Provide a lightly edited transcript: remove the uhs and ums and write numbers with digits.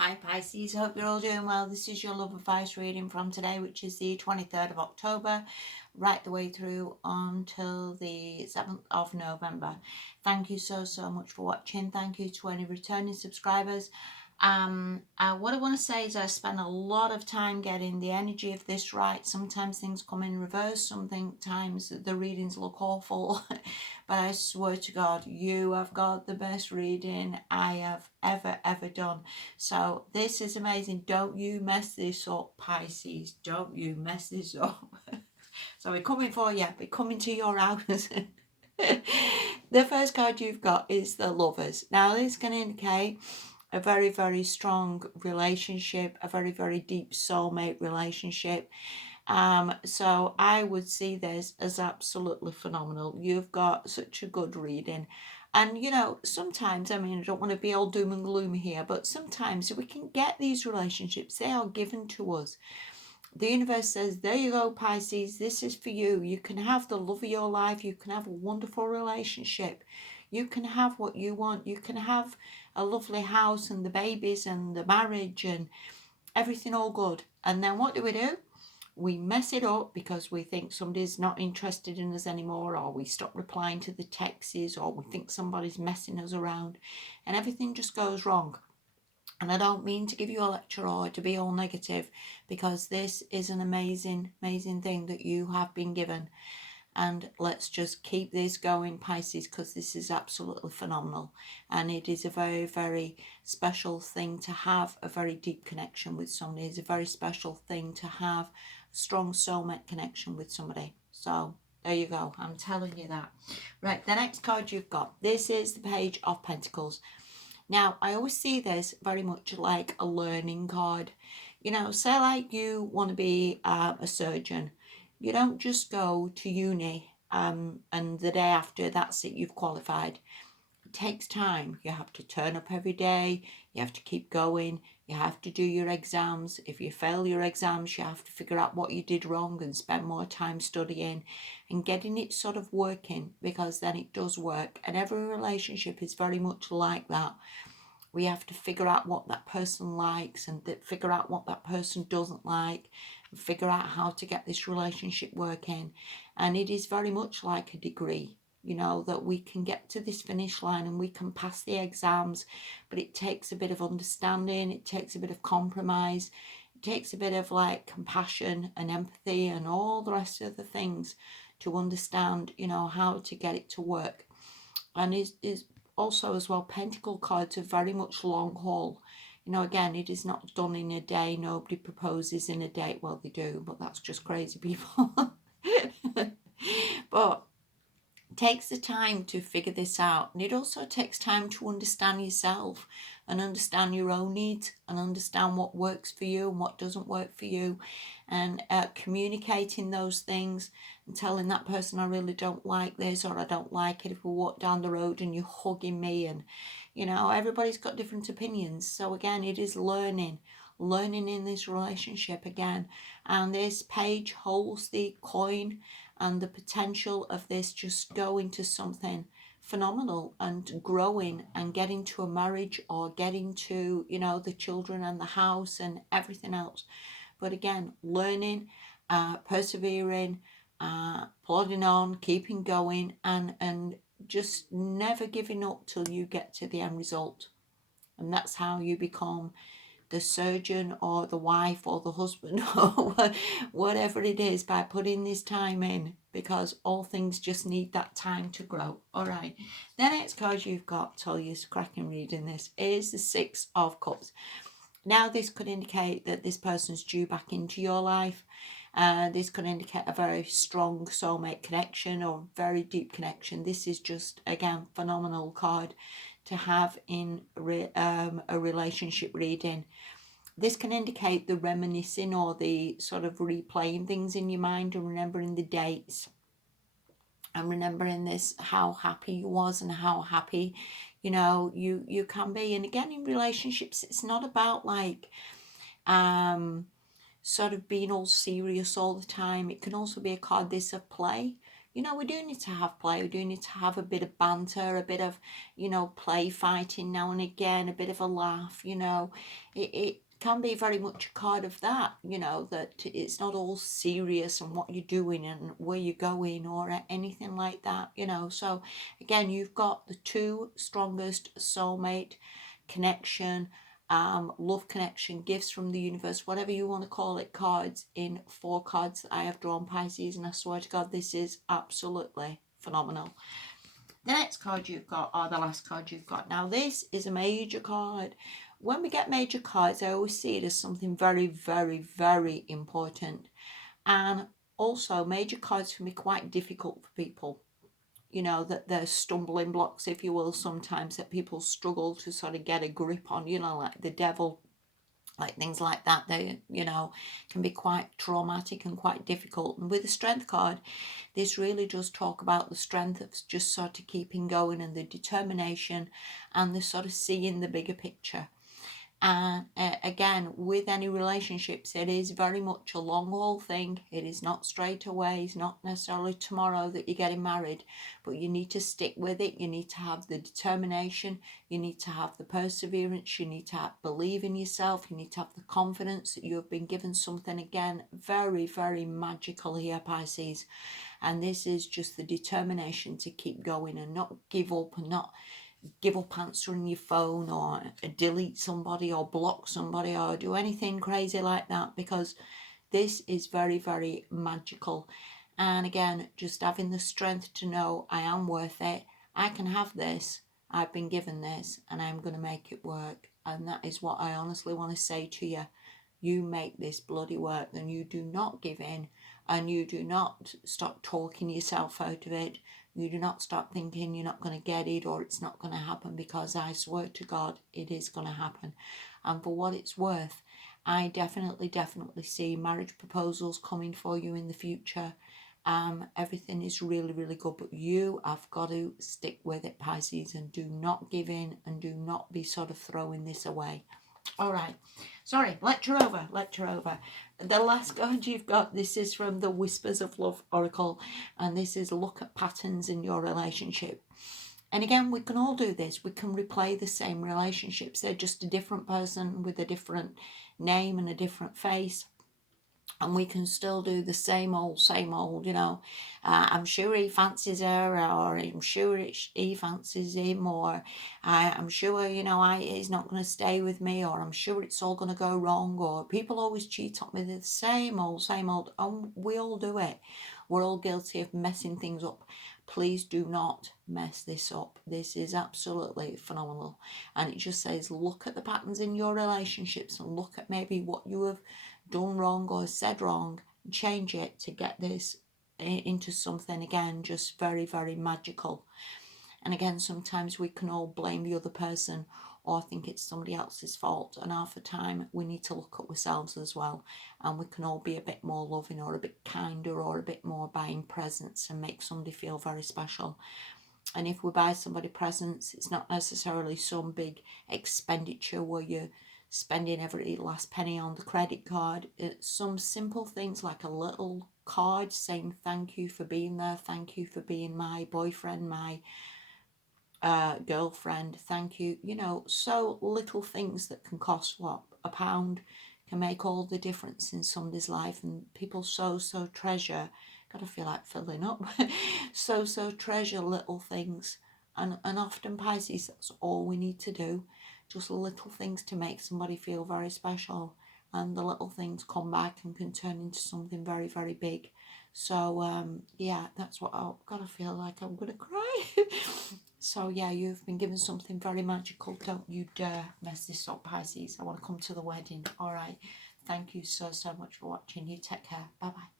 Hi Pisces, hope you're all doing well. This is your love advice reading from today, which is the 23rd of October, right the way through until the 7th of November. Thank you so much for watching. Thank you to any returning subscribers. What I want to say is I spend a lot of time getting the energy of this right. Sometimes things come in reverse, sometimes the readings look awful. But I swear to God, you have got the best reading I have ever done. So this is amazing. Don't you mess this up, Pisces. Don't you mess this up. So we're coming for you. We're coming to your house. The first card you've got is the Lovers. Now this can indicate a very strong relationship, a very deep soulmate relationship. So I would see this as absolutely phenomenal. You've got such a good reading. And you know, sometimes, I mean, I don't want to be all doom and gloom here, but sometimes we can get these relationships, they are given to us. The universe says, there you go, Pisces, this is for you. You can have the love of your life, you can have a wonderful relationship, you can have what you want, you can have a lovely house and the babies and the marriage and everything all good. And then what do? We mess it up because we think somebody's not interested in us anymore, or we stop replying to the texts, or we think somebody's messing us around, and everything just goes wrong. And I don't mean to give you a lecture or to be all negative, because this is an amazing thing that you have been given. And let's just keep this going, Pisces, because this is absolutely phenomenal. And it is a very special thing to have a very deep connection with somebody. It's a very special thing to have a strong soulmate connection with somebody. So there you go. I'm telling you that. Right, the next card you've got. This is the Page of Pentacles. Now, I always see this very much like a learning card. You know, say like you want to be a surgeon. You don't just go to uni and the day after, that's it, you've qualified. It takes time. You have to turn up every day. You have to keep going. You have to do your exams. If you fail your exams, you have to figure out what you did wrong and spend more time studying and getting it sort of working, because then it does work. And every relationship is very much like that. We have to figure out what that person likes and figure out what that person doesn't like, and figure out how to get this relationship working. And it is very much like a degree, you know, that we can get to this finish line and we can pass the exams, but it takes a bit of understanding, it takes a bit of compromise, it takes a bit of like compassion and empathy and all the rest of the things to understand, you know, how to get it to work. And is also as well, pentacle cards are very much long haul. You know, again, it is not done in a day. Nobody proposes in a day. Well, they do, but that's just crazy people. But takes the time to figure this out, and it also takes time to understand yourself and understand your own needs and understand what works for you and what doesn't work for you, and communicating those things and telling that person, I really don't like this, or I don't like it if we walk down the road and you're hugging me. And you know, everybody's got different opinions. So again, it is learning in this relationship again. And this page holds the coin and the potential of this just going to something phenomenal and growing and getting to a marriage, or getting to, you know, the children and the house and everything else. But again, learning, persevering, plodding on, keeping going, and just never giving up till you get to the end result. And that's how you become the surgeon or the wife or the husband or whatever it is, by putting this time in, because all things just need that time to grow. All right, the next card you've got, tell you, cracking reading this, is the Six of Cups. Now this could indicate that this person's due back into your life. This could indicate a very strong soulmate connection or very deep connection. This is just, again, phenomenal card to have in a relationship reading. This can indicate the reminiscing or the sort of replaying things in your mind and remembering the dates and remembering this, how happy you was and how happy, you know, you can be. And again, in relationships, it's not about like sort of being all serious all the time. It can also be a card, this, of play. you know, we do need to have play. We do need to have a bit of banter, a bit of, you know, play fighting now and again, a bit of a laugh, you know. It can be very much a card of that, you know, that it's not all serious and what you're doing and where you're going or anything like that, you know. So again, you've got the two strongest soulmate connection, love connection, gifts from the universe, whatever you want to call it, cards in 4 cards that I have drawn, Pisces, and I swear to God, this is absolutely phenomenal. The next card you've got, or the last card you've got, now this is a major card. When we get major cards, I always see it as something very, very, very important. And also, major cards can be quite difficult for people. You know, that they're stumbling blocks, if you will, sometimes that people struggle to sort of get a grip on, you know, like the devil, like things like that. They, you know, can be quite traumatic and quite difficult. And with the strength card, this really does talk about the strength of just sort of keeping going and the determination and the sort of seeing the bigger picture. And again, with any relationships, it is very much a long haul thing. It is not straight away. It's not necessarily tomorrow that you're getting married, but you need to stick with it. You need to have the determination. You need to have the perseverance. You need to believe in yourself. You need to have the confidence that you have been given something, again, very, very magical here, Pisces. And this is just the determination to keep going and not give up and not give up answering your phone or delete somebody or block somebody or do anything crazy like that, because this is very, very magical. And again, just having the strength to know I am worth it, I can have this, I've been given this, and I'm going to make it work. And that is what I honestly want to say to you. You make this bloody work, and you do not give in, and you do not stop talking yourself out of it. You do not stop thinking you're not going to get it or it's not going to happen, because I swear to God, it is going to happen. And for what it's worth, I definitely see marriage proposals coming for you in the future. Everything is really, really good, but you have got to stick with it, Pisces, and do not give in and do not be sort of throwing this away. All right. Sorry, lecture over. The last card you've got, this is from the Whispers of Love Oracle, and this is look at patterns in your relationship. And again, we can all do this. We can replay the same relationships. They're just a different person with a different name and a different face. And we can still do the same old, you know. I'm sure he fancies her, or I'm sure he fancies him, or I'm sure, you know, he's not going to stay with me, or I'm sure it's all going to go wrong, or people always cheat on me. The same old, and we all do it. We're all guilty of messing things up. Please do not mess this up. This is absolutely phenomenal. And it just says, look at the patterns in your relationships and look at maybe what you have done wrong or said wrong, and change it to get this into something, again, just very, very magical. And again, sometimes we can all blame the other person or think it's somebody else's fault, and half the time we need to look at ourselves as well, and we can all be a bit more loving or a bit kinder or a bit more buying presents and make somebody feel very special. And if we buy somebody presents, it's not necessarily some big expenditure where you're spending every last penny on the credit card. It's some simple things like a little card saying thank you for being there, thank you for being my boyfriend, my girlfriend, thank you. You know, so little things that can cost what, £1 can make all the difference in somebody's life, and people so treasure. Gotta feel like filling up. so treasure little things, and often, Pisces, that's all we need to do. Just little things to make somebody feel very special, and the little things come back and can turn into something very, very big. So yeah, that's what I've got to feel like I'm gonna cry. So yeah, you've been given something very magical. Don't you dare mess this up, Pisces. I want to come to the wedding. All right. Thank you so much for watching. You take care. Bye bye.